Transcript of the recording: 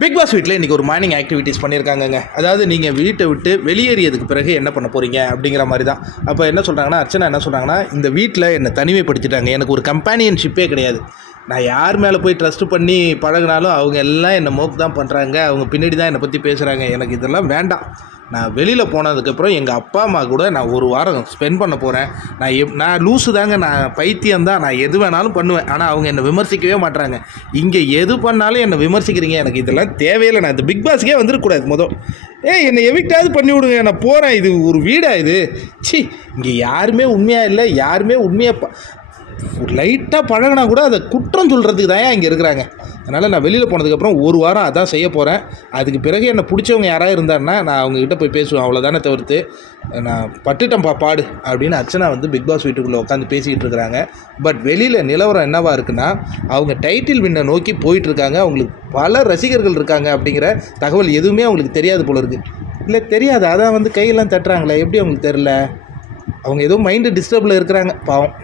Big pass வீட்டில் இன்றைக்கி ஒரு மார்னிங் ஆக்டிவிட்டீஸ் பண்ணியிருக்காங்கங்க. அதாவது நீங்கள் வீட்டை விட்டு வெளியேறியதுக்கு பிறகு என்ன பண்ண போகிறீங்க அப்படிங்கிற மாதிரி தான். அப்போ என்ன சொல்கிறாங்கன்னா, அர்ச்சனா என்ன சொல்கிறாங்கன்னா, இந்த வீட்டில் என்னை தனிமைப்படுத்திட்டாங்க, எனக்கு ஒரு கம்பேனியன்ஷிப்பே கிடையாது, நான் யார் மேலே போய் ட்ரஸ்ட்டு பண்ணி பழகினாலும் அவங்க எல்லாம் என்னை மோக்கு தான் பண்ணுறாங்க, அவங்க பின்னாடி தான் என்னை பற்றி பேசுகிறாங்க, எனக்கு இதெல்லாம் வேண்டாம். நான் வெளியில் போனதுக்கப்புறம் எங்கள் அப்பா அம்மா கூட நான் ஒரு வாரம் ஸ்பெண்ட் பண்ண போகிறேன். நான் லூஸு தாங்க, நான் பைத்தியம் தான், நான் எது வேணாலும் பண்ணுவேன். ஆனால் அவங்க என்னை விமர்சிக்கவே மாட்டுறாங்க. இங்கே எது பண்ணாலும் என்னை விமர்சிக்கிறீங்க, எனக்கு இதெல்லாம் தேவையில்லை, நான் இந்த பிக் பாஸ்க்கே வந்துடக்கூடாது. என்னை எவிக்டாவது பண்ணி விடுங்க, நான் போகிறேன், இது ஒரு வீடா இது? சி, இங்கே யாருமே உண்மையாக இல்லை, யாருமே உண்மையாக ஒரு லைட்டாக பழகினா கூட அதை குற்றம் சொல்கிறதுக்கு தான் இங்கே இருக்கிறாங்க. அதனால் நான் வெளியில் போனதுக்கப்புறம் ஒரு வாரம் அதான் செய்ய போகிறேன். அதுக்கு பிறகு என்னை பிடிச்சவங்க யாராவது இருந்தாருன்னா நான் அவங்ககிட்ட போய் பேசுவேன், அவ்வளோதானே தவிர்த்து நான் பட்டுட்டேன் பாடு அப்படின்னு அர்ச்சனா பிக் பாஸ் வீட்டுக்குள்ளே உட்காந்து பேசிக்கிட்டு இருக்கிறாங்க. பட் வெளியில் நிலவரம் என்னவா இருக்குன்னா, அவங்க டைட்டில் வின்னை நோக்கி போயிட்டுருக்காங்க. அவங்களுக்கு பல ரசிகர்கள் இருக்காங்க அப்படிங்கிற தகவல் எதுவுமே அவங்களுக்கு தெரியாது போல இருக்குது. இல்லை தெரியாது, அதான் கையெல்லாம் தட்டுறாங்களே, எப்படி அவங்களுக்கு தெரில? அவங்க ஏதோ மைண்டு டிஸ்டர்பில் இருக்கிறாங்க பாவம்.